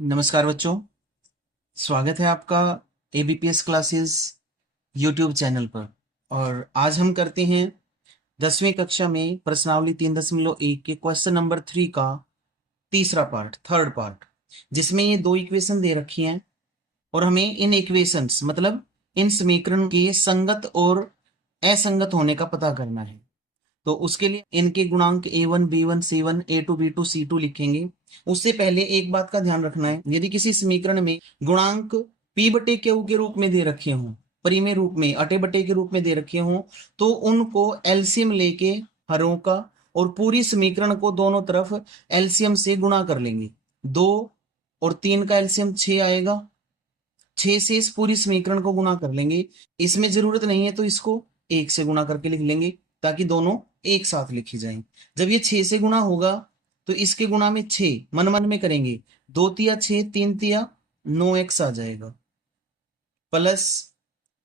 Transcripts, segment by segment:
नमस्कार बच्चों, स्वागत है आपका एबीपीएस क्लासेस यूट्यूब चैनल पर। और आज हम करते हैं 10वीं कक्षा में प्रश्नावली 3.1 के क्वेश्चन नंबर 3 का तीसरा पार्ट, थर्ड पार्ट, जिसमें ये दो इक्वेशन दे रखी हैं और हमें इन इक्वेशंस मतलब इन समीकरण के संगत और असंगत होने का पता करना है। तो उसके लिए इनके गुणांक a1 b1 c1 a2 b2 c2 लिखेंगे। उससे पहले एक बात का ध्यान रखना है, यदि किसी समीकरण में गुणांक p बटे q के रूप में दे रखे हों, परिमेय रूप में, अटे बटे के रूप में दे रखे हों, तो उनको एलसीएम लेके हरों का और पूरी समीकरण को दोनों तरफ एलसीएम से गुणा कर लेंगे। 2 और 3 का एलसीएम 6 आएगा। 6 से इस पूरी समीकरण को गुणा कर लेंगे। इसमें जरूरत नहीं है तो इसको 1 से गुणा करके लिख लेंगे ताकि दोनों एक साथ लिखी जाएं। जब ये 6 से गुणा होगा तो इसके गुणा में 6 मन मन में करेंगे। 2 तिया 6, 3 तिया 9x आ जाएगा। प्लस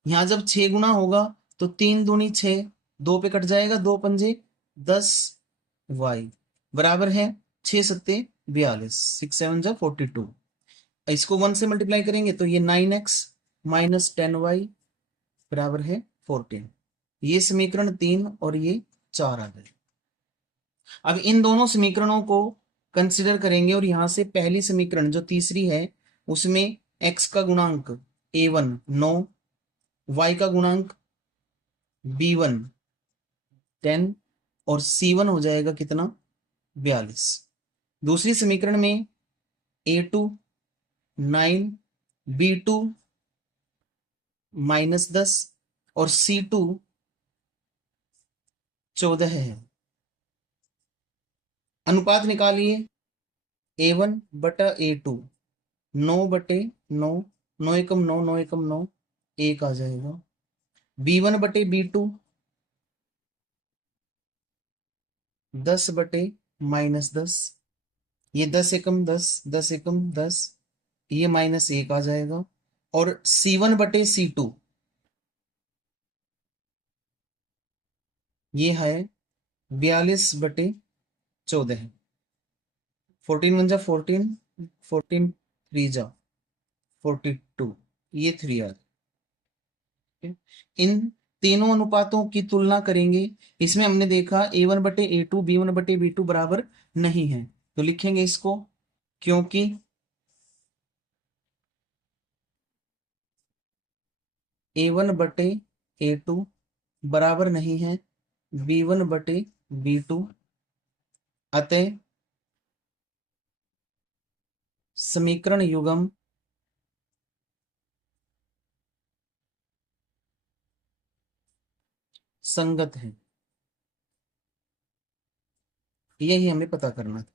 यहां जब 6 गुणा होगा तो 3 दूनी 6, 2 पे कट जाएगा, 2 पंजे 10y बराबर है 6 सत्ते 42, 6 7 जा 42। इसको 1 से मल्टीप्लाई करेंगे तो ये 9x माइनस 10y बराबर है 14। ये समीकरण 3 और ये 4 आ गए। अब इन दोनों समीकरणों को कंसिडर करेंगे और यहां से पहली समीकरण जो तीसरी है उसमें x का गुणांक a1 9, y का गुणांक b1 10 और c1 हो जाएगा कितना 42। दूसरी समीकरण में a2 9, b2 -10 और c2 14 है। अनुपात निकालिए a1 बटा a2, 9 बटे 9, 9 एकम 9, 9 एकम 9, 1 आ जाएगा। b1 बटे b2 10 बटे -10, ये 10 एकम 10, 10 एकम 10, ये -1 आ जाएगा। और c1 बटे c2 ये है 42 बटे 14, 14 1 जा 14, 14 3 जा 42, ये 3 आ। इन तीनों अनुपातों की तुलना करेंगे। इसमें हमने देखा a1 बटे a2 b1 बटे b2 बराबर नहीं है, तो लिखेंगे इसको क्योंकि a1 बटे a2 बराबर नहीं है b1 बटे b2, अतः समीकरण युग्म संगत है। यही हमें पता करना था।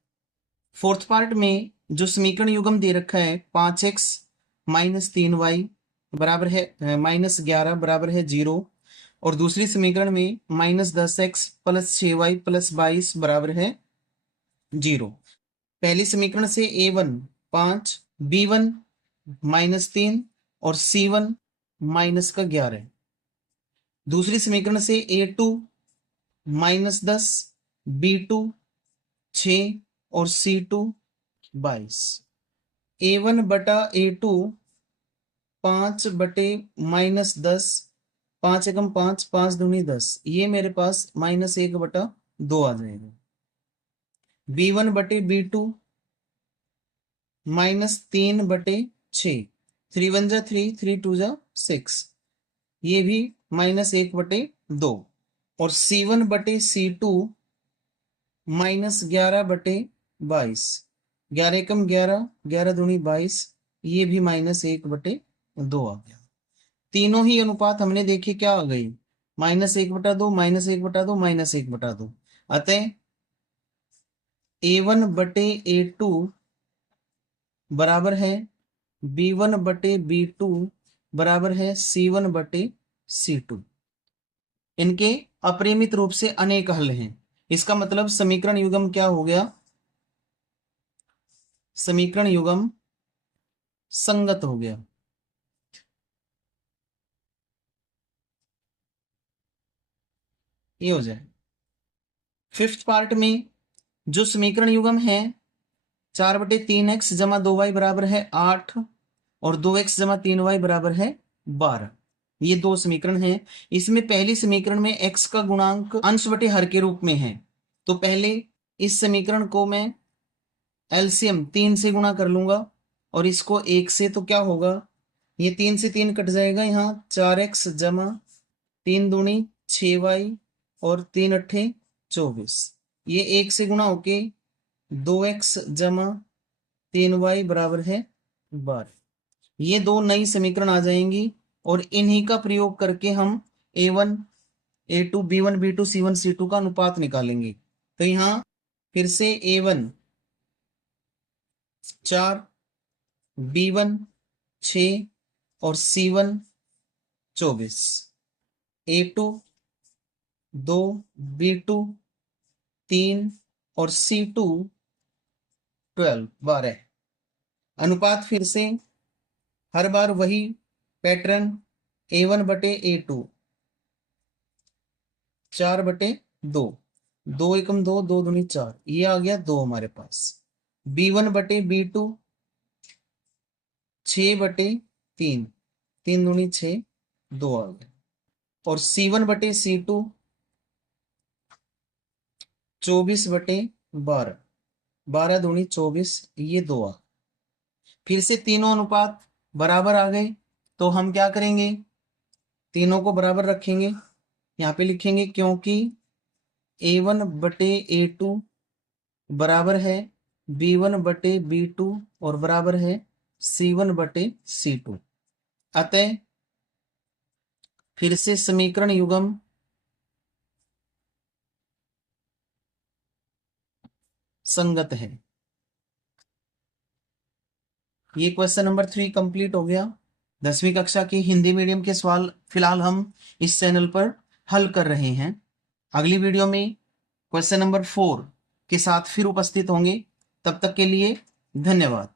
फोर्थ पार्ट में जो समीकरण युग्म दे रखा है 5x माइनस 3y बराबर है -11 बराबर है 0, और दूसरी समीकरण में -10x प्लस 6y प्लस 22 बराबर है 0। पहली समीकरण से a1 5, b1 -3 और c1 -11। दूसरी समीकरण से a2 -10, b2 6 और c2 22। a1 बटा a2 5 बटे -10, 5 एकम 5, 5 दूनी 10, ये मेरे पास -1 बटा 2 आ जाएगा। b1 बटे b2 -3 बटे 6, 3 1 जा 3, 3 2 जा 6, ये भी -1 बटे 2। और c1 बटे c2 -11 बटे 22, 11 एकम 11, 11 दूनी 22, ये भी -1 बटे 2 आ गया। तीनों ही अनुपात हमने देखे क्या आ गई, -1 बटा 2, -1 बटा 2, -1 बटा 2। अतः a1 बटे a2 बराबर है b1 बटे b2 बराबर है c1 बटे c2। इनके अपरिमित रूप से अनेक हल हैं। इसका मतलब समीकरण युग्म क्या हो गया, समीकरण युग्म संगत हो गया। ये हो जाए। फिफ्थ पार्ट में जो समीकरण युग्म है 4/3x जमा 2y बराबर है 8 और 2x जमा 3y बराबर है 12। ये दो समीकरण हैं। इसमें पहली समीकरण में x का गुणांक अंश बटे हर के रूप में है, तो पहले इस समीकरण को मैं एलसीएम 3 से गुणा कर लूंगा और इसको 1 से, तो क्या होगा, ये 3 से 3 कट जाएगा, यहाँ 4x जमा 3 दूनी 6y और 3 अट्ठे 24। ये 1 से गुणा होके 2x जमा 3y बराबर है 12। ये दो नई समीकरण आ जाएंगी और इन्हीं का प्रयोग करके हम a1 a2 b1 b2 c1 c2 का अनुपात निकालेंगे। तो यहाँ फिर से a1 4, b1 6 और c1 24, a2 2, b2 3 और c2 12। अनुपात फिर से हर बार वही पैटर्न, a1 बटे a2 4/2, 2 एकम 2, 2 दूनी 4, ये आ गया 2 हमारे पास। b1 बटे b2 6/3, 3 दूनी 6, 2 आ गया। और c1 बटे c2 24/12, 12 दूनी 24, ये 2 आ। फिर से तीनों अनुपात बराबर आ गए, तो हम क्या करेंगे, तीनों को बराबर रखेंगे। यहाँ पे लिखेंगे क्योंकि a1 बटे a2 बराबर है b1 बटे b2 और बराबर है c1 बटे c2, अतः फिर से समीकरण युग्म संगत है। ये क्वेश्चन नंबर 3 कंप्लीट हो गया। 10वीं कक्षा की हिंदी मीडियम के सवाल फिलहाल हम इस चैनल पर हल कर रहे हैं। अगली वीडियो में क्वेश्चन नंबर 4 के साथ फिर उपस्थित होंगे। तब तक के लिए धन्यवाद।